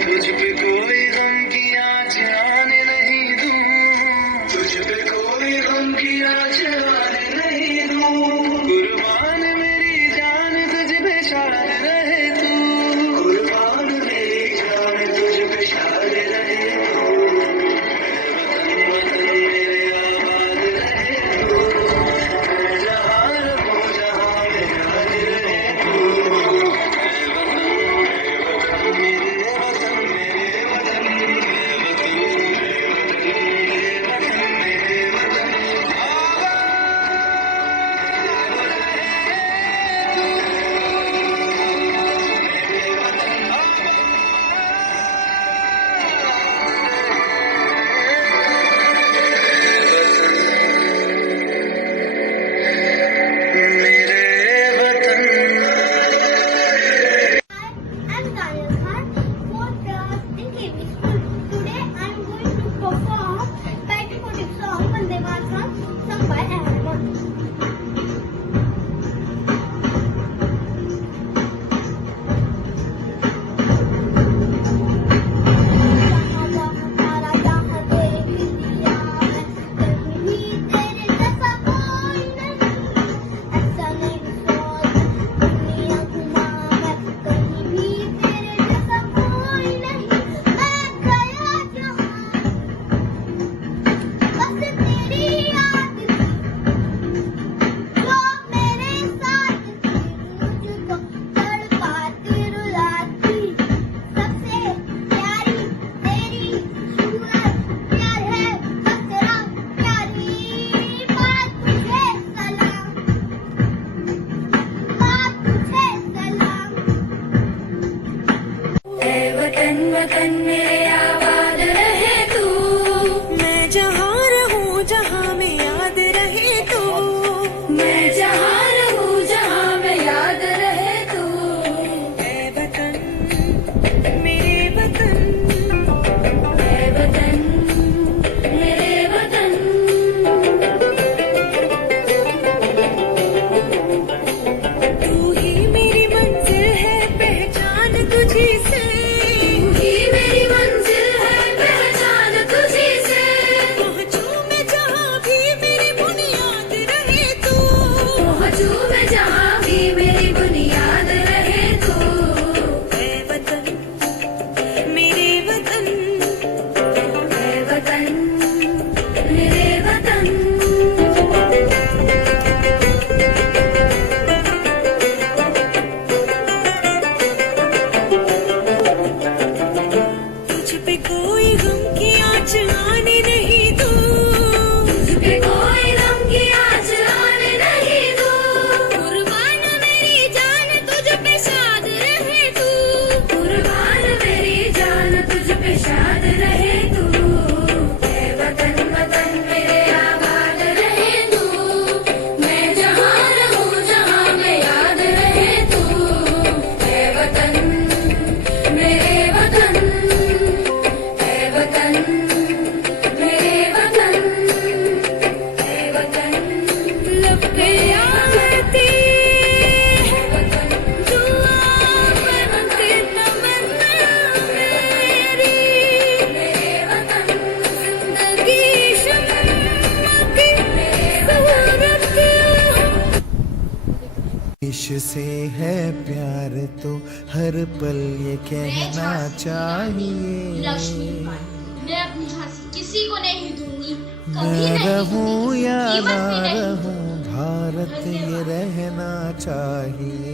तुझ पे कोई गम की आँच आने नहीं दूं, तुझ पे कोई गम की आँच आने नहीं दूं। कुर्बान मेरी जान तुझ पे शाद रहे तू, कुर्बान मेरी जान तुझ पे शाद रहे तू। वतन वतन मेरे आबाद रहे तू, मैं जहाँ रहूं जहाँ में याद रहे तू। I'm Daniel Khan, 4th class in KB school. Today I'm going to perform patriotic song Vande Mataram sung by Ahmed. वतन मेरे आबाद रहे तू, मैं जहाँ रहूँ जहाँ में याद रहे तू, मैं जहाँ रहूँ जहाँ में याद रहे तू। ऐ वतन मेरे वतन, ऐ वतन मेरे वतन। तू ही मेरी मंजिल है पहचान तुझी से, देश से है प्यार तो हर पल ये कहना चाहिए, मैं अपनी हंसी किसी को नहीं दूंगी, कभी मैं नहीं रहूं दूंगी, या कीमत ना भी नहीं रहूं दूंगी। भारत ये रहना चाहिए।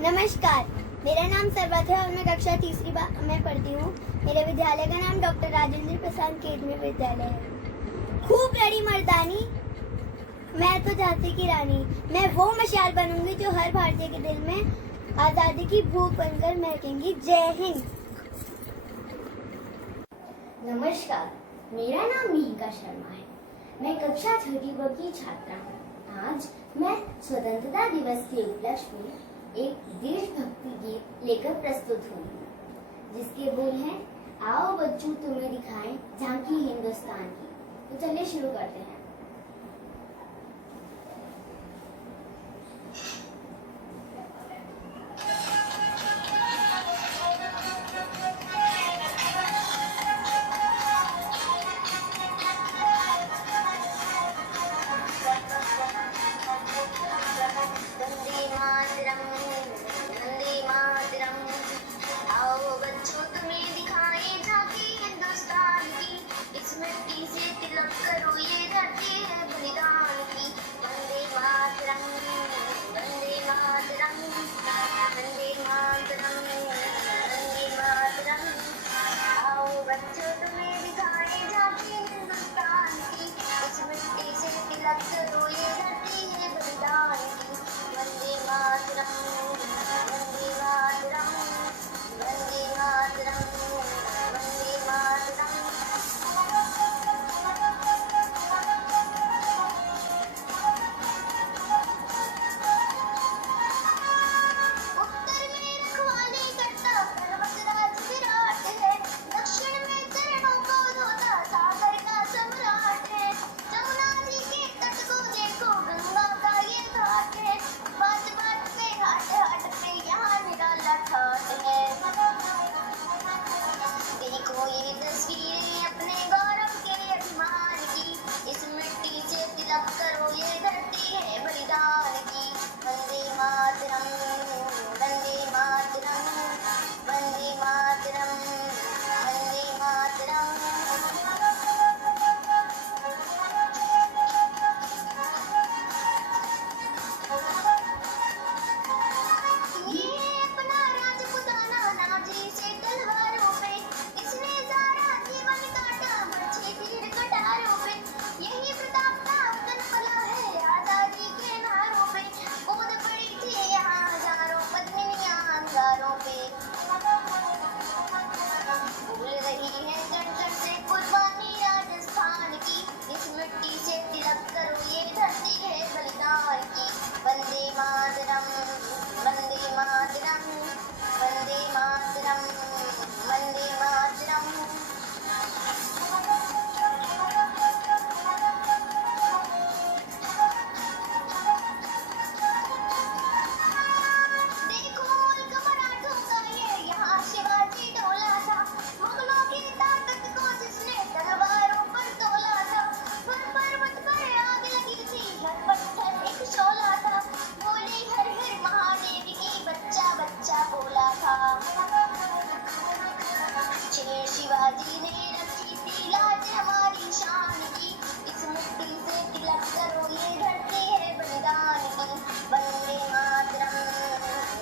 नमस्कार, मेरा नाम सरबत है और मैं कक्षा तीसरी में पढ़ती हूँ। मेरे विद्यालय का नाम डॉक्टर राजेंद्र प्रसाद केंद्रीय विद्यालय है। खूब लड़ी मर्दानी, मैं तो झांसी की रानी, मैं वो मशाल बनूंगी जो हर भारतीय के दिल में आजादी की भूख बनकर महकेंगी। जय हिंद। नमस्कार, मेरा नाम मिहिका शर्मा है। मैं कक्षा 6वीं की छात्रा हूँ। आज मैं स्वतंत्रता दिवस के उपलक्ष्य में एक देशभक्ति गीत लेकर प्रस्तुत हुई, जिसके बोल हैं, आओ बच्चों तुम्हें दिखाएं झांकी हिंदुस्तान की। तो चलिए शुरू करते हैं। जी ने रखी थी लाज हमारी शान की, इस मिट्टी से तिलक करो ये धरती है बलिदान की। वंदे मातरम,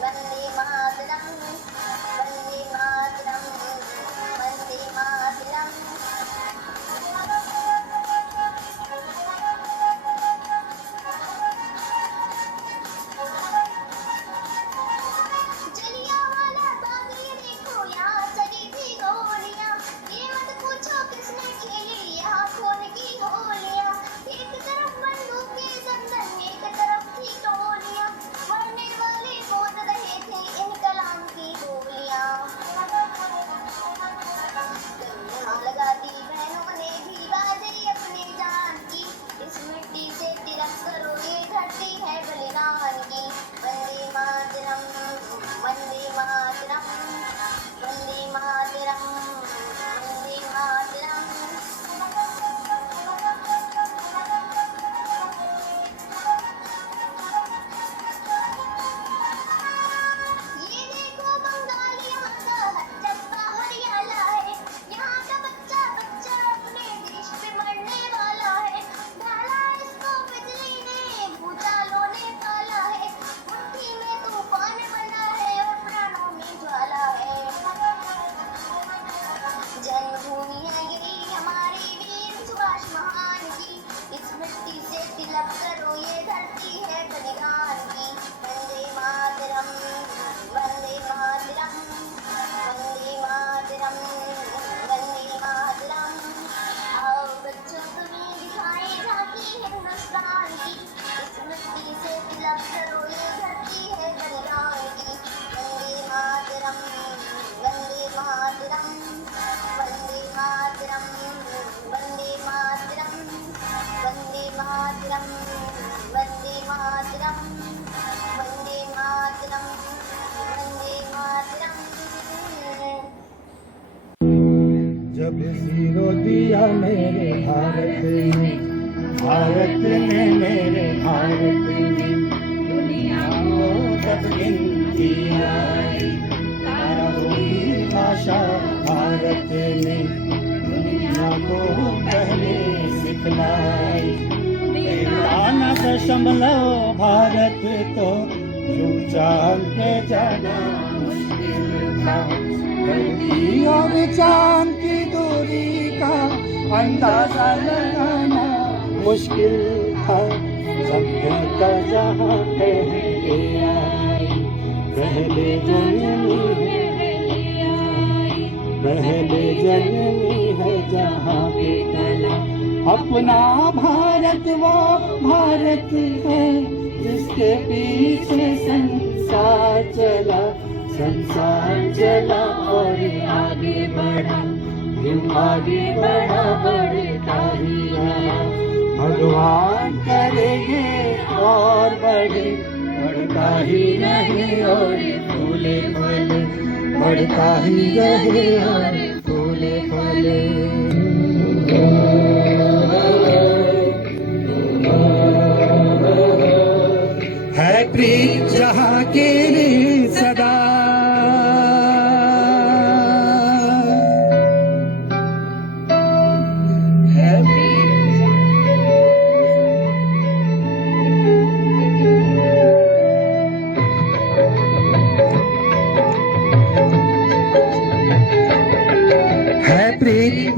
वंदे मातरम, वंदे मातरम, वंदे मातरम। जलियांवाला बाग ये देखो यहाँ सजी थी गोलियां, ये मत पूछो किसने खेली यहाँ खून की होलियां। एक तरफ बंदूकें दंदन, एक तरफ थी टोलियां, मरने वाले कूद रहे थे इन कलाम की गोलियां। यहाँ लगा दी बहनों ने भी बाजी अपनी जान की, इस मिट्टी से तिलक करो ये धरती है बलिदान की। वंदे मातरम, वंदे मातरम, वंदे मातरम, वंदे मातरम। ये देखो बंगाल यहाँ का हर जज्बा हरियाला है, यहाँ का बच्चा बच्चा अपने देश पे मरने वाला है। डाला इसको बिजली ने, भूचालों ने पाला है, मुट्ठी में तूफान बना है और प्राणों में ज्वाला है। जन्मभूमि है यही हमारी वीर सुभाष महान की, इस मिट्टी से तिलक करो ये धरती है बलिदान की। वंदे मातरम, वंदे मातरम, वंदे मातरम, वंदे मातरम। आओ बच्चों तुम्हें दिखाएं झांकी हिंदुस्तान की, इस मिट्टी से तिलक करो ये धरती है बलिदान की। वंदे मातरम, वंदे मातरम, वंदे मातरम, वंदे मातरम, वंदे मातरम, वंदे मातरम, वंदे मातरम, वंदे मातरम। जब जीरो दिया मेरे भारत ने, भारत ने मेरे भारत ने दुनिया को जब गिनती आई, तारों की भाषा भारत ने दुनिया को पहले सिखलाई। तेरा न दशमलव भारत तो यूं चाल के जाना मुश्किल था, धरती और चांद की दूरी का अंदाजा लगाना मुश्किल था। सभ्यता जहाँ पहले आई, पहले जननी है जहाँ पे कला। अपना भारत वो भारत है जिसके पीछे संसार चला और आगे बढ़ा, यूं आगे बढ़ा बढ़ता ही रहा। भगवान करेंगे और बढ़े, बढ़ता ही रहे और फूले फले, बढ़ता ही रहे और फूले फले। है प्रीत जहाँ के सदा,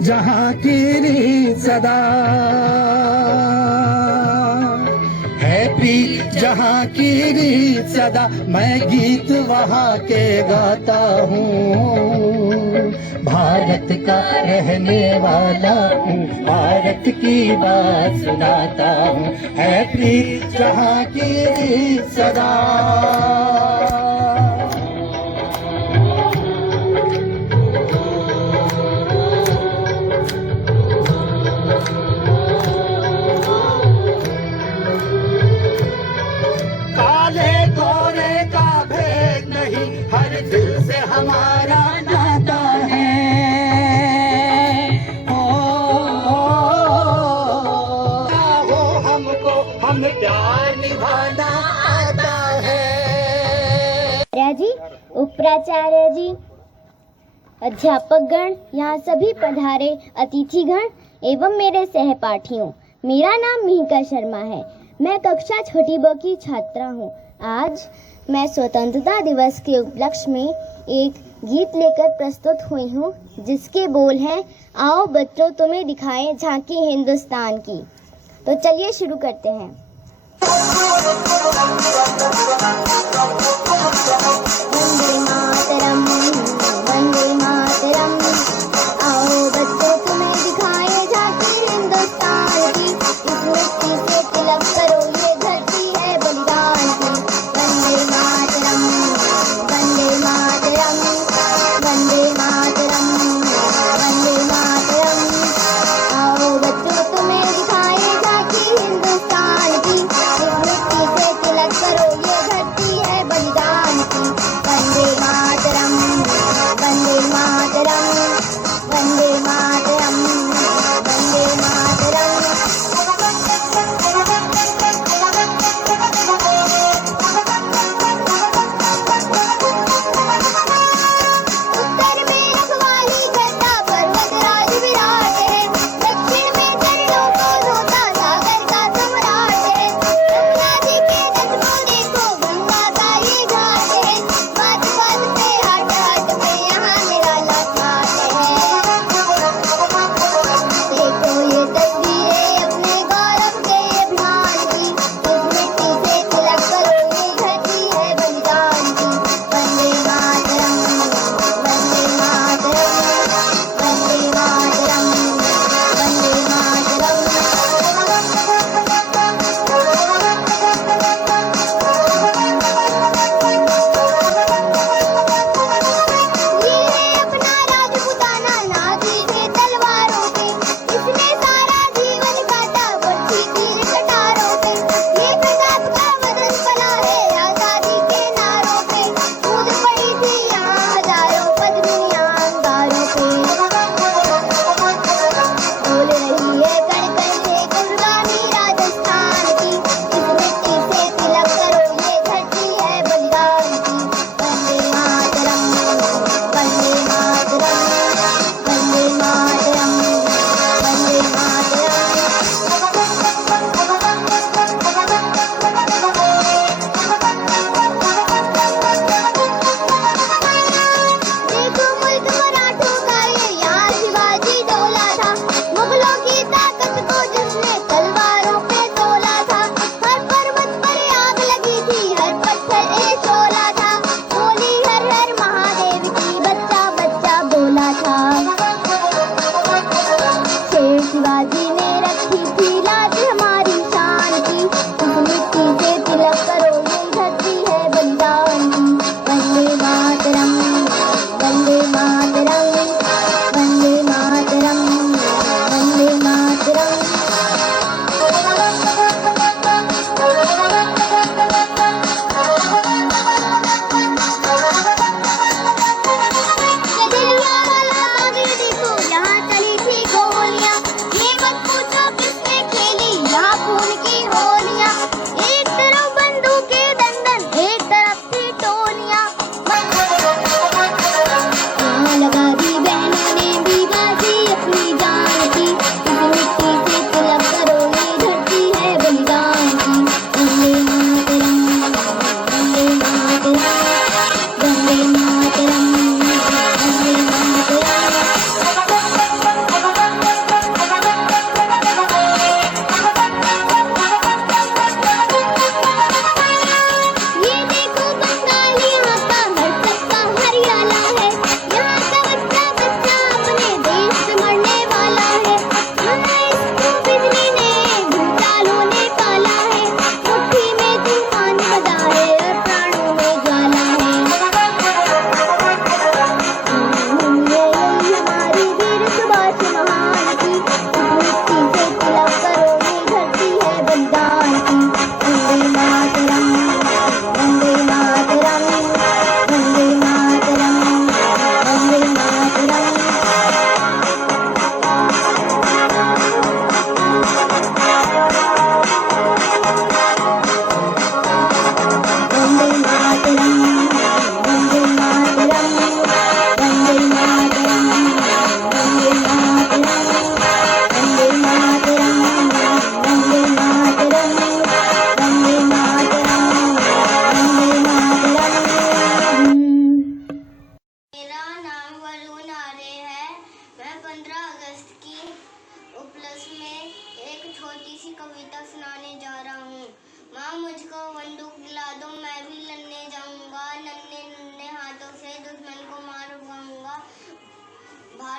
जहाँ की रीत सदा है, प्रीत जहाँ की रीत सदा। मैं गीत वहाँ के गाता हूँ, भारत का रहने वाला हूँ, भारत की बात सुनाता हूँ। है प्रीत जहाँ की रीत सदा। हमारा नाता है, वो हमको हम प्यार निभाना आता है। जी, उपप्राचार्य जी, अध्यापकगण, यहाँ सभी पधारे अतिथिगण एवं मेरे सहपाठियों, मेरा नाम मिहिका शर्मा है। मैं कक्षा छठी ब की छात्रा हूँ। आज मैं स्वतंत्रता दिवस के उपलक्ष्य में एक गीत लेकर प्रस्तुत हुई हूँ, जिसके बोल हैं, आओ बच्चों तुम्हें दिखाएं झांकी हिंदुस्तान की। तो चलिए शुरू करते हैं। वंदे मातरम, वंदे मातरम, आओ बच्चों तुम्हें दिखाएं झांकी हिंदुस्तान की। इस मिट्टी से तिलक करो, ये धरती है बलिदान की। वंदे मातरम, वंदे मातरम, वंदे मातरम, वंदे मातरम, आओ बच्चों तुम्हें दिखाएं झांकी हिंदुस्तान की। इस मिट्टी से तिलक करो, ये धरती है बलिदान की। वंदे मातरम, वंदे मातरम।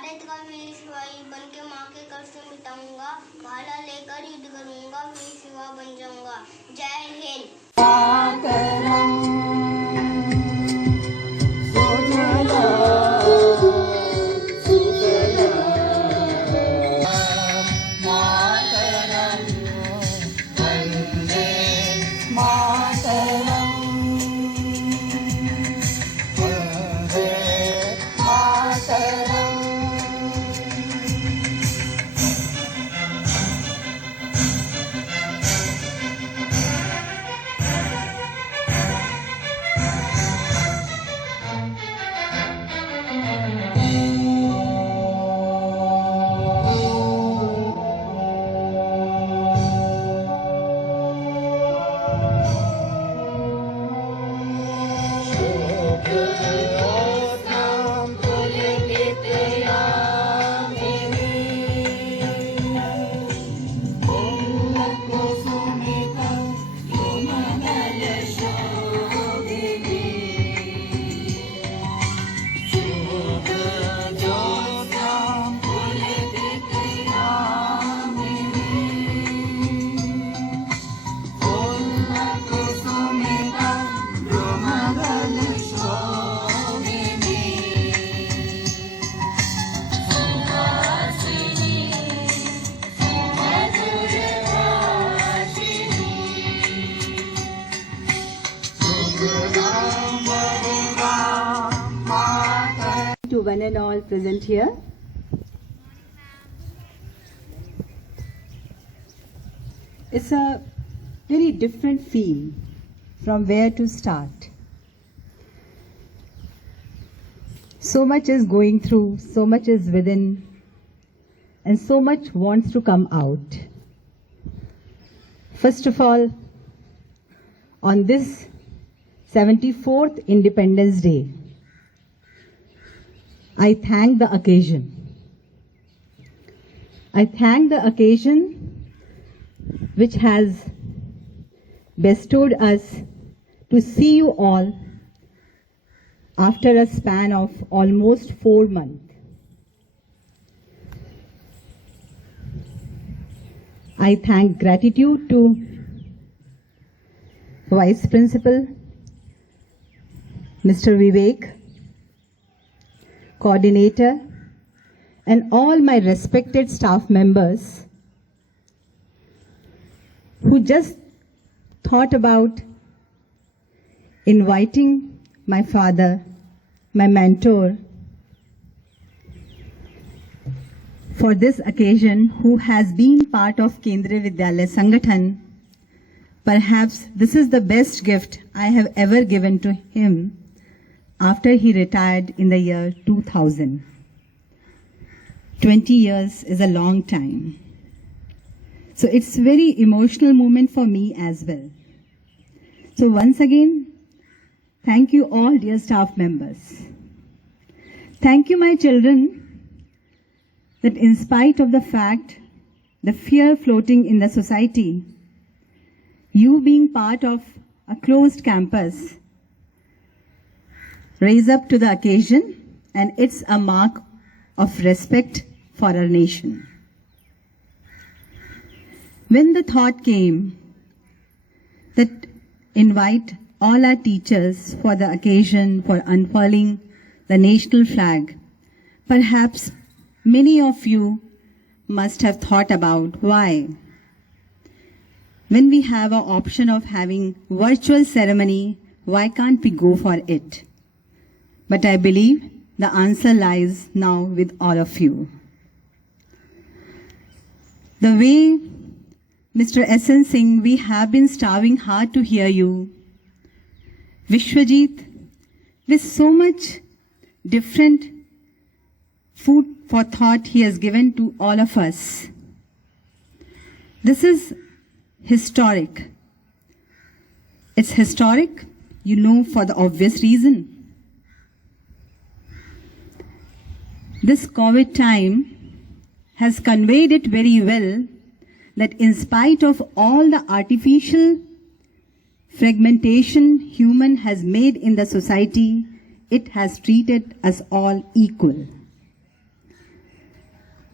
भारत का वीर सिपाही बन के माँ के कष्ट मिटाऊंगा, भाला लेकर युद्ध करूंगा, वीर सिवा बन जाऊंगा। जय Hind. To one and all present here. It's a very different feel from where to start. So much is going through, so much is within, and so much wants to come out. First of all, on this 74th Independence Day, I thank the occasion. I thank the occasion which has bestowed us to see you all after a span of almost 4 months. I thank gratitude to Vice Principal, Mr. Vivek, Coordinator, and all my respected staff members who just thought about inviting my father, my mentor, for this occasion, who has been part of Kendriya Vidyalaya Sangathan. Perhaps this is the best gift I have ever given to him after he retired in the year 2000. 20 years is a long time. So it's a very emotional moment for me as well. So once again, thank you all dear staff members. Thank you my children, that in spite of the fact, the fear floating in the society, you being part of a closed campus, raise up to the occasion, and it's a mark of respect for our nation. When the thought came that invite all our teachers for the occasion for unfurling the national flag, perhaps many of you must have thought about why. When we have an option of having virtual ceremony, why can't we go for it? But I believe the answer lies now with all of you. The way Mr. S.N. Singh, we have been starving hard to hear you. Vishwajit, with so much different food for thought he has given to all of us. This is historic. It's historic, you know, for the obvious reason. This COVID time has conveyed it very well that in spite of all the artificial fragmentation human has made in the society, it has treated us all equal.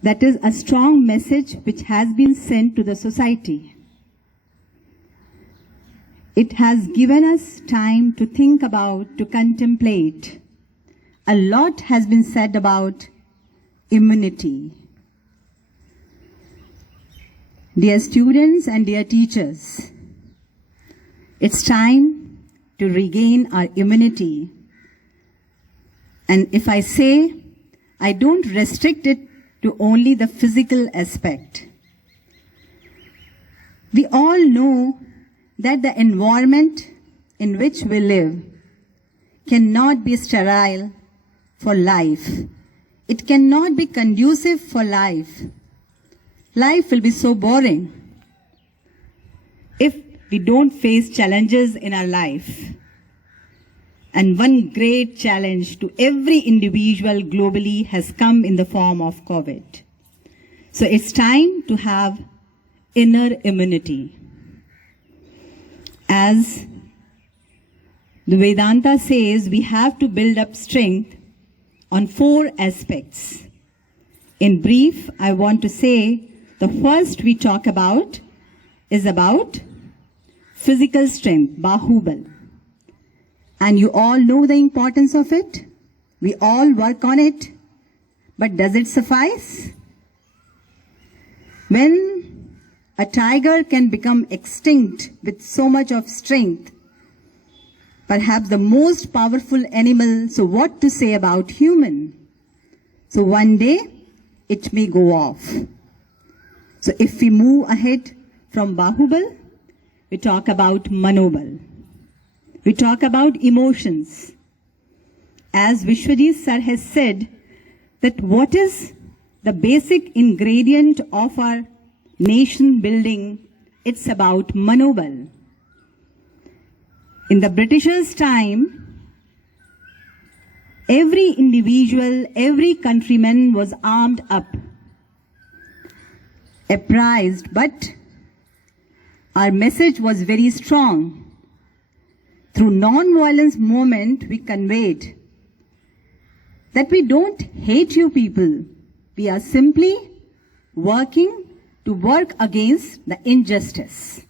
That is a strong message which has been sent to the society. It has given us time to think about, to contemplate. A lot has been said about immunity. Dear students and dear teachers, it's time to regain our immunity. And if I say, I don't restrict it to only the physical aspect. We all know that the environment in which we live cannot be sterile for life. It cannot be conducive for life. Life will be so boring if we don't face challenges in our life. And one great challenge to every individual globally has come in the form of COVID. So it's time to have inner immunity. As the Vedanta says, we have to build up strength on 4 aspects. In brief, I want to say the first we talk about is about physical strength, Bahubal. And you all know the importance of it. We all work on it. But does it suffice? When a tiger can become extinct with so much of strength, perhaps the most powerful animal, so what to say about human? So one day, it may go off. So if we move ahead from Bahubal, we talk about Manobal. We talk about emotions. As Vishwajit sir has said, that what is the basic ingredient of our nation building? It's about Manobal. In the Britishers' time, every individual, every countryman was armed up, apprised, but our message was very strong. Through non-violence movement, we conveyed that we don't hate you people. We are simply working to work against the injustice.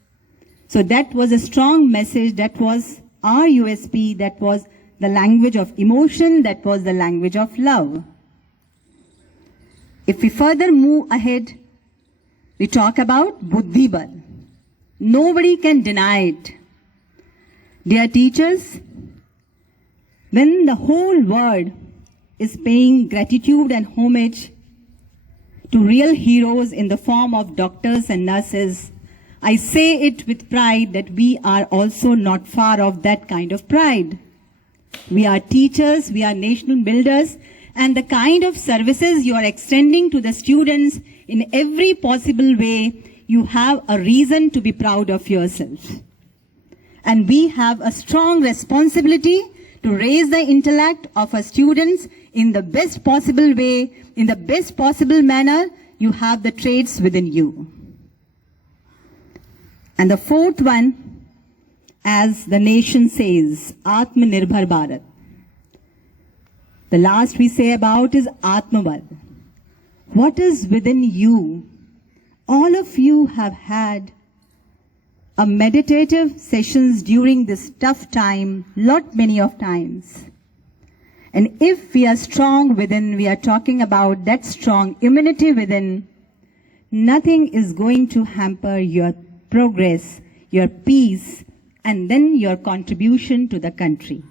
So that was a strong message. That was our USP. That was the language of emotion. That was the language of love. If we further move ahead, we talk about Buddhibal. Nobody can deny it. Dear teachers, when the whole world is paying gratitude and homage to real heroes in the form of doctors and nurses, I say it with pride that we are also not far off that kind of pride. We are teachers, we are national builders, and the kind of services you are extending to the students in every possible way, you have a reason to be proud of yourself. And we have a strong responsibility to raise the intellect of our students in the best possible way, in the best possible manner. You have the traits within you. And the fourth one, as the nation says, Atmanirbhar Bharat. The last we say about is Atmabal. What is within you? All of you have had a meditative sessions during this tough time, many of times. And if we are strong within, we are talking about that strong immunity within, nothing is going to hamper your progress, your peace, and then your contribution to the country.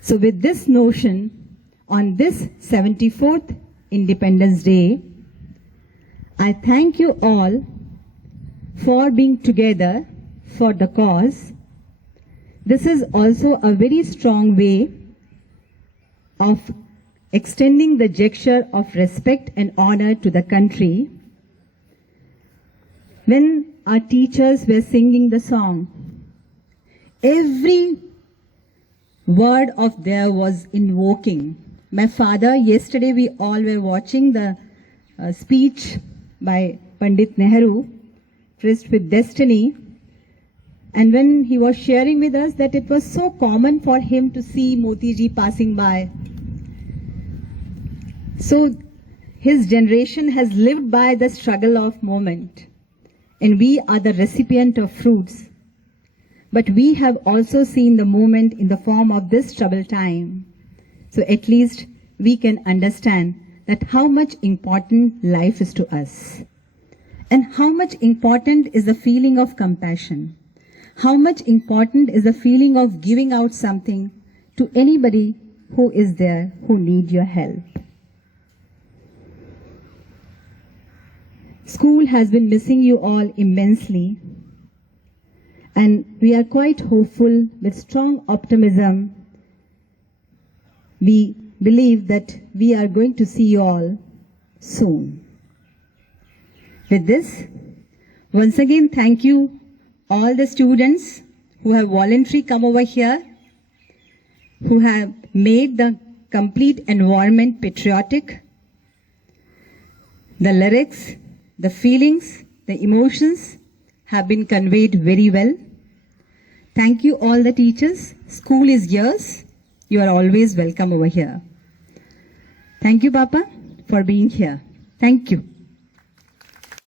So with this notion, on this 74th Independence Day, I thank you all for being together for the cause. This is also a very strong way of extending the gesture of respect and honor to the country. When our teachers were singing the song, every word of there was invoking. My father, yesterday we all were watching the speech by Pandit Nehru, Tryst with Destiny, and when he was sharing with us that it was so common for him to see Moti ji passing by. So his generation has lived by the struggle of moment, and we are the recipient of fruits. But we have also seen the moment in the form of this troubled time. So at least we can understand that how much important life is to us, and how much important is the feeling of compassion, how much important is the feeling of giving out something to anybody who is there, who need your help. School has been missing you all immensely, and we are quite hopeful with strong optimism. We believe that we are going to see you all soon. With this, once again, thank you all the students who have voluntarily come over here, who have made the complete environment patriotic. The lyrics, the feelings, the emotions have been conveyed very well. Thank you all the teachers. School is yours. You are always welcome over here. Thank you, Papa, for being here. Thank you.